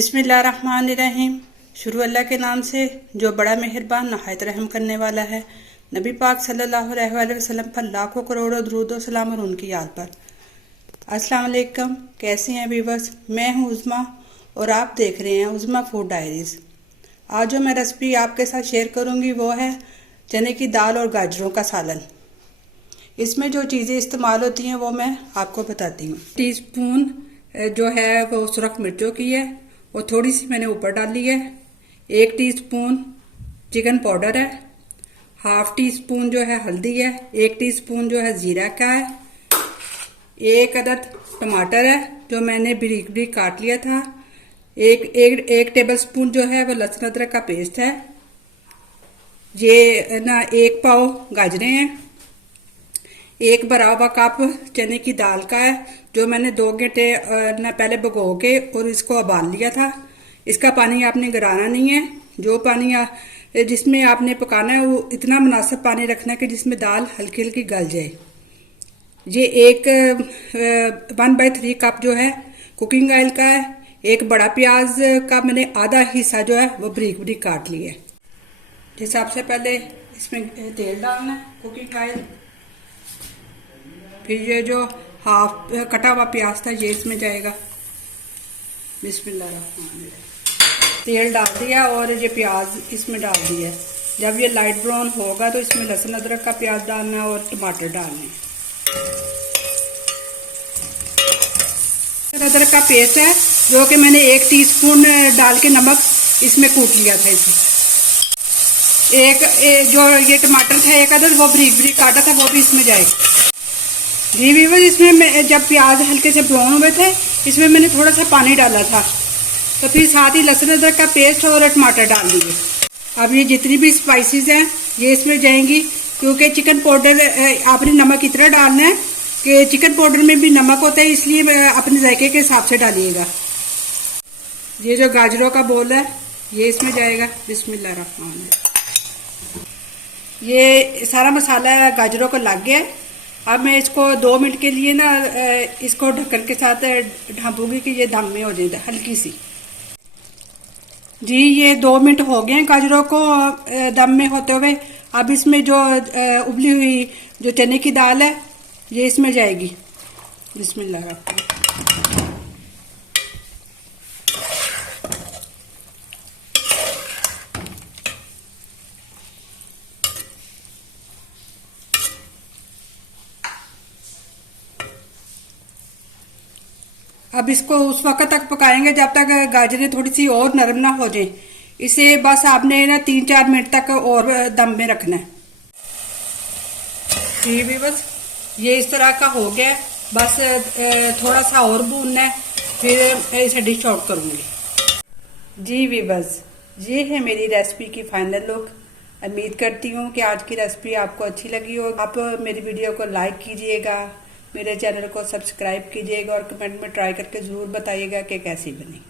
बिस्मिल्लाहिर्रहमानिर्रहीम। शुरू अल्लाह के नाम से जो बड़ा मेहरबान नहायत रहम करने वाला है। नबी पाक सल्लल्लाहु अलैहि वसल्लम पर लाखों करोड़ों दरूद और सलाम और उनकी याद पर। अस्सलाम वालेकुम, कैसे हैं व्यूअर्स? मैं हूं उज़मा और आप देख रहे हैं उज़मा फूड डायरीज़। आज जो मैं रेसिपी आपके साथ शेयर करूंगी वो है चने की दाल और गाजरों का सालन। इसमें जो चीज़ें इस्तेमाल होती हैं वो मैं आपको बताती हूँ। टीस्पून जो है वो सुरख मिर्चों की है और थोड़ी सी मैंने ऊपर डाली है। 1 टीस्पून चिकन पाउडर है, हाफ टी स्पून जो है हल्दी है, 1 टीस्पून जो है जीरा का है, 1 अदद टमाटर है जो मैंने बारीक बारीक काट लिया था, एक टेबल स्पून जो है वो लहसुन अदरक का पेस्ट है, ये ना 1 पाव गाजरें हैं, 1 बड़ा हुआ कप चने की दाल का है जो मैंने 2 घंटे ना पहले भिगो के और इसको उबाल लिया था। इसका पानी आपने गिराना नहीं है। जो पानी जिसमें आपने पकाना है वो इतना मुनासिब पानी रखना है कि जिसमें दाल हल्की हल्की गल जाए। ये 1/3 कप जो है कुकिंग ऑयल का है। 1 बड़ा प्याज का मैंने आधा हिस्सा जो है वो बारीक बारीक काट लिया है। जिस सबसे पहले इसमें तेल डालना है, कुकिंग ऑयल, फिर ये जो हाफ कटा हुआ प्याज था ये इसमें जाएगा। बिस्मिल्लाहिर्रहमानिर्रहीम। तेल डाल दिया और ये प्याज इसमें डाल दिया। जब ये लाइट ब्राउन होगा तो इसमें लहसुन अदरक का प्याज डालना है और टमाटर डालने। अदरक का पेस्ट है जो कि मैंने 1 टीस्पून डाल के नमक इसमें कूट लिया था। इसे जो ये टमाटर था 1 अदद वो बारीक बारीक काटा था वो भी इसमें जाएगा। जी व्यूअर्स, इसमें मैं जब प्याज हल्के से ब्राउन हुए थे इसमें मैंने थोड़ा सा पानी डाला था, तो फिर साथ ही लहसुन अदरक का पेस्ट और टमाटर डाल दिए। अब ये जितनी भी स्पाइसेस हैं ये इसमें जाएंगी, क्योंकि चिकन पाउडर आपने नमक इतना डालना है कि चिकन पाउडर में भी नमक होता है, इसलिए अपने जायके के हिसाब से डालिएगा। ये जो गाजरों का बोल है ये इसमें जाएगा। बिस्मिल्लाहिर्रहमानिर्रहीम। ये सारा मसाला गाजरों को लग गया। अब मैं इसको 2 मिनट के लिए ना इसको ढक्कन के साथ ढांपूंगी कि ये दम में हो जाए हल्की सी। जी ये 2 मिनट हो गए हैं गाजरों को दम में होते हुए। अब इसमें जो उबली हुई जो चने की दाल है ये इसमें जाएगी। बिस्मिल्लाह। अब इसको उस वक्त तक पकाएंगे जब तक गाजरें थोड़ी सी और नरम ना हो जाए। इसे बस आपने ना 3-4 मिनट तक और दम में रखना है। जी भी बस ये इस तरह का हो गया। बस थोड़ा सा और भूनना है, फिर इसे डिश आउट करूंगी। जी भी बस ये है मेरी रेसिपी की फाइनल लुक। उम्मीद करती हूँ कि आज की रेसिपी आपको अच्छी लगी हो। आप मेरी वीडियो को लाइक कीजिएगा, मेरे चैनल को सब्सक्राइब कीजिएगा और कमेंट में ट्राई करके ज़रूर बताइएगा कि कैसी बनी।